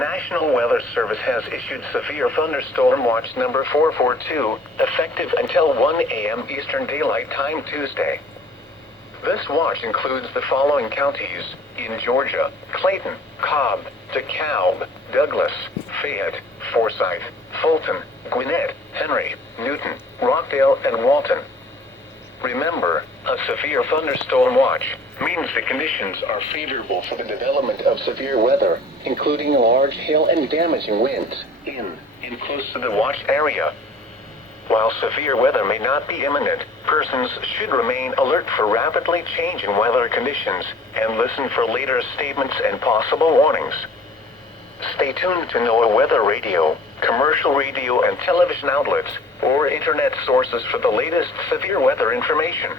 National Weather Service has issued severe thunderstorm watch number 442, effective until 1 a.m. Eastern Daylight Time Tuesday. This watch includes the following counties in Georgia: Clayton, Cobb, DeKalb, Douglas, Fayette, Forsyth, Fulton, Gwinnett, Henry, Newton, Rockdale, and Walton. Remember, a severe thunderstorm watch means the conditions are favorable for the development of severe weather, including large hail and damaging winds in and close to the watched area. While severe weather may not be imminent, persons should remain alert for rapidly changing weather conditions and listen for later statements and possible warnings. Stay tuned to NOAA weather radio, commercial radio and television outlets, or internet sources for the latest severe weather information.